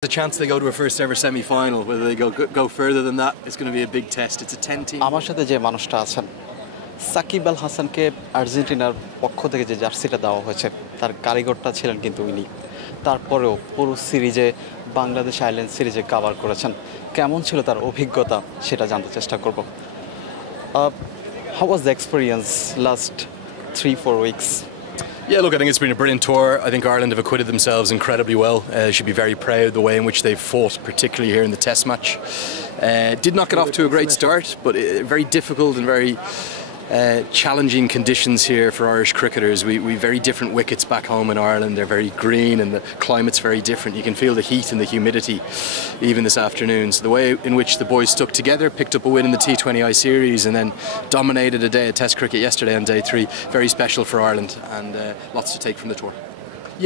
The chance they go to a first ever semi-final. Whether they go further than that, it's going to be a big test. It's a 10-team. আমার সাথে যে মানুষটা আছেন সাকিব আল হাসানকে আর্জেন্টিনার পক্ষ থেকে যে জার্সিটা দেওয়া হয়েছে তার কারিগরটা ছিলেন কিন্তু উনি। তারপরেও পুরো সিরিজে বাংলাদেশ আইল্যান্ড সিরিজে কভার করেছেন। কেমন ছিল তার অভিজ্ঞতা সেটা জানতে চেষ্টা করব। How was the experience last 3-4 weeks? Yeah, look, I think it's been a brilliant tour. I think Ireland have acquitted themselves incredibly well. Should be very proud of the way in which they've fought, particularly here in the Test match. Did not get off to a great start, but very difficult and very challenging conditions here for Irish cricketers. We very different wickets back home in Ireland. They're very green and the climate's very different. You can feel the heat and the humidity even this afternoon. So the way in which the boys stuck together, picked up a win in the T20I series and then dominated a day of Test cricket yesterday on day 3. Very special for Ireland and lots to take from the tour.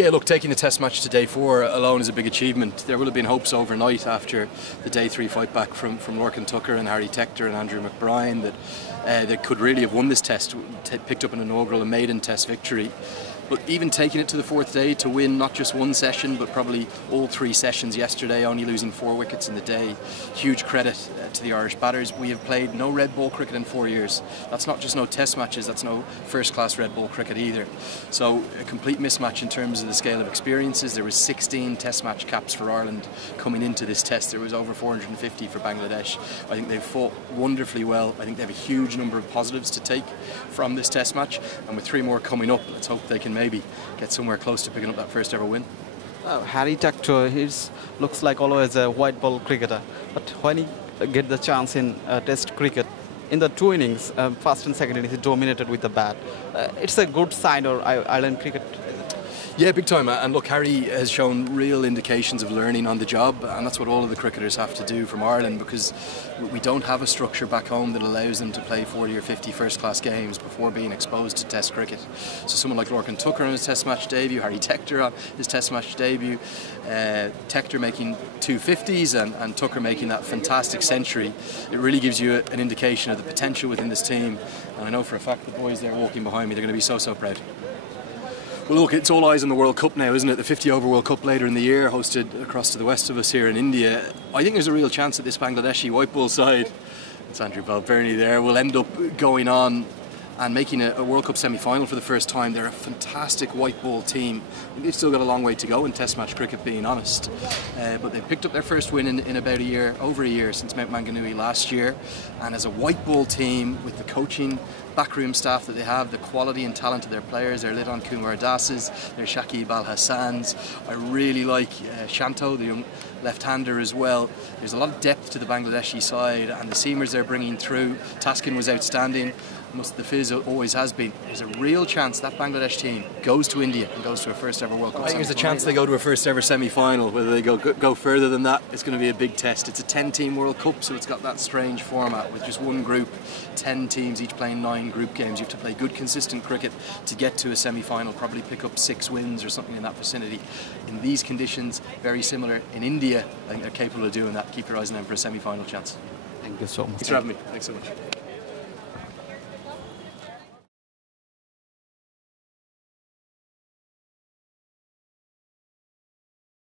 Yeah, look, taking the Test match to day 4 alone is a big achievement. There will have been hopes overnight after the day 3 fight back from Lorcan Tucker and Harry Tector and Andrew McBride that they could really have won this Test, picked up an inaugural and maiden Test victory. But even taking it to the 4th day to win not just one session but probably all 3 sessions yesterday, only losing 4 wickets in the day, huge credit to the Irish batters. We have played no red ball cricket in 4 years. That's not just no Test matches, that's no first class red ball cricket either. So a complete mismatch in terms of the scale of experiences. There was 16 Test match caps for Ireland coming into this Test. There was over 450 for Bangladesh. I think they've fought wonderfully well. I think they have a huge number of positives to take from this Test match, and with 3 more coming up, let's hope they can maybe get somewhere close to picking up that first ever win. Harry Tector, he looks like always a white ball cricketer, but when he get the chance in Test cricket, in the 2 innings, first and second innings, he dominated with the bat. It's a good sign of Ireland cricket. Yeah, big time. And look, Harry has shown real indications of learning on the job, and that's what all of the cricketers have to do from Ireland, because we don't have a structure back home that allows them to play 40 or 50 first-class games before being exposed to Test cricket. So someone like Lorcan Tucker on his Test match debut, Harry Tector on his Test match debut, Tector making 2 50s and Tucker making that fantastic century. It really gives you an indication of the potential within this team, and I know for a fact the boys there walking behind me, they're going to be so proud. Well, look, it's all eyes on the World Cup now, isn't it? The 50 over World Cup later in the year, hosted across to the west of us here in India. I think there's a real chance that this Bangladeshi white ball side, it's Andrew Balbirnie there, will end up going on and making a World Cup semi-final for the first time. They're a fantastic white ball team. They've still got a long way to go in Test match cricket, being honest. But they picked up their first win in about over a year since Mount Maunganui last year. And as a white ball team, with the coaching backroom staff that they have, the quality and talent of their players, their Lidon Kumar Das's, their Shakib Al Hassan's. I really like Shanto, the young left-hander as well. There's a lot of depth to the Bangladeshi side, and the seamers they're bringing through. Taskin was outstanding. The Fizz always has been. There's a real chance that Bangladesh team goes to India and goes to a first ever World Cup. I think there's a chance they go to a first ever semi-final. Whether they go further than that, it's going to be a big test. It's a 10-team World Cup, so it's got that strange format with just one group, 10 teams each playing 9 group games. You have to play good consistent cricket to get to a semi-final, probably pick up 6 wins or something in that vicinity. In these conditions, very similar in India, I think they're capable of doing that. Keep your eyes on them for a semi-final chance. Thank you so much. Thanks for having me. Thanks so much.